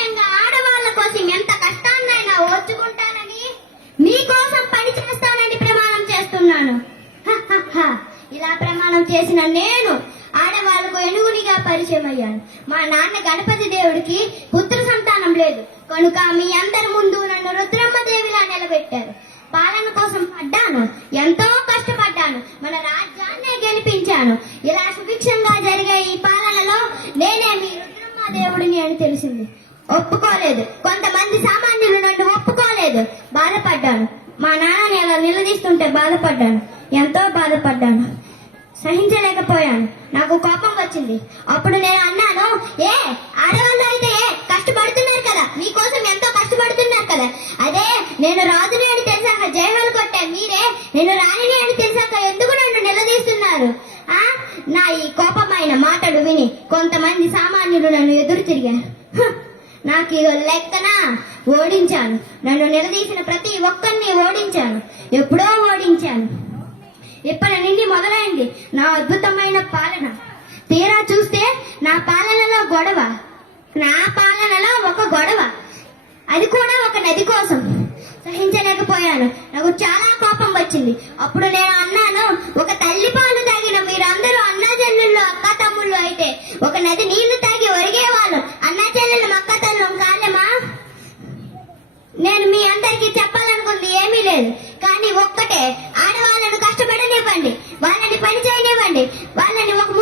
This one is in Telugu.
ముఖ్యంగా ఆడవాళ్ళ కోసం ఎంత కష్టాన్నైనా ఓర్చుకుంటానని మీకోసం పని చేస్తానని ప్రమాణం చేస్తున్నాను. ఇలా ప్రమాణం చేసిన నేను ఆడవాళ్లకు ఎనుగునిగా పరిచయం అయ్యాను. మా నాన్న గణపతి దేవుడికి పుత్ర సంతానం లేదు కనుక మీ అందరి ముందు నన్ను రుద్రమ్మదేవిలా నిలబెట్టారు. పాలన కోసం పడ్డాను, ఎంతో కష్టపడ్డాను, మన రాజ్యాన్నే గెలిపించాను. ఇలా సుభిక్షంగా జరిగే ఈ పాలనలో నేనే మీ రుద్రమ్మదేవుడిని అని తెలిసింది. ఒప్పుకోలేదు. కొంతమంది సామాన్యులు నన్ను ఒప్పుకోలేదు. బాధపడ్డాను. మా నాన్నని అలా నిలదీస్తుంటే బాధపడ్డాను, ఎంతో బాధపడ్డాను. సహించలేకపోయాను. నాకు కోపం వచ్చింది. అప్పుడు నేను అన్నాను, ఆడవాళ్ళు అయితే కష్టపడుతున్నారు కదా, మీకోసం ఎంతో కష్టపడుతున్నారు కదా, అదే నేను రాజుని అని తెలిసాక జైలు కొట్టే మీరే నేను రాణిని అని తెలిసాక ఎందుకు నన్ను నిలదీస్తున్నారు? నా ఈ కోపమైన మాటలు విని కొంతమంది సామాన్యులు నన్ను ఎదురు తిరిగారు. నాకు ఇది లెక్కనా? ఓడించాను. నన్ను నిలదీసిన ప్రతి ఒక్కరిని ఓడించాను. ఎప్పుడో ఓడించాను. ఇప్పటి నుండి మొదలైంది నా అద్భుతమైన పాలన. తీరా చూస్తే నా పాలనలో ఒక గొడవ, అది కూడా ఒక నది కోసం. సహించలేకపోయాను. నాకు చాలా కోపం వచ్చింది. అప్పుడు నేను అన్నాను, ఒక తల్లి పాలు తాగిన మీరందరూ అన్నా చెల్లెళ్ళు అక్క తమ్ముళ్ళు అయితే ఒక నది నీళ్లు తాగి ఒరిగేవాళ్ళు అన్నా చెల్లెళ్ళు అక్క తల్లు కాలేమా? నేను మీ అందరికీ చెప్పాలనుకుంది ఏమీ లేదు, కానీ ఒక్కటే, ఆడవాళ్ళను కష్టపడనివ్వండి, వాళ్ళని పని చేయనివ్వండి, వాళ్ళని ఒక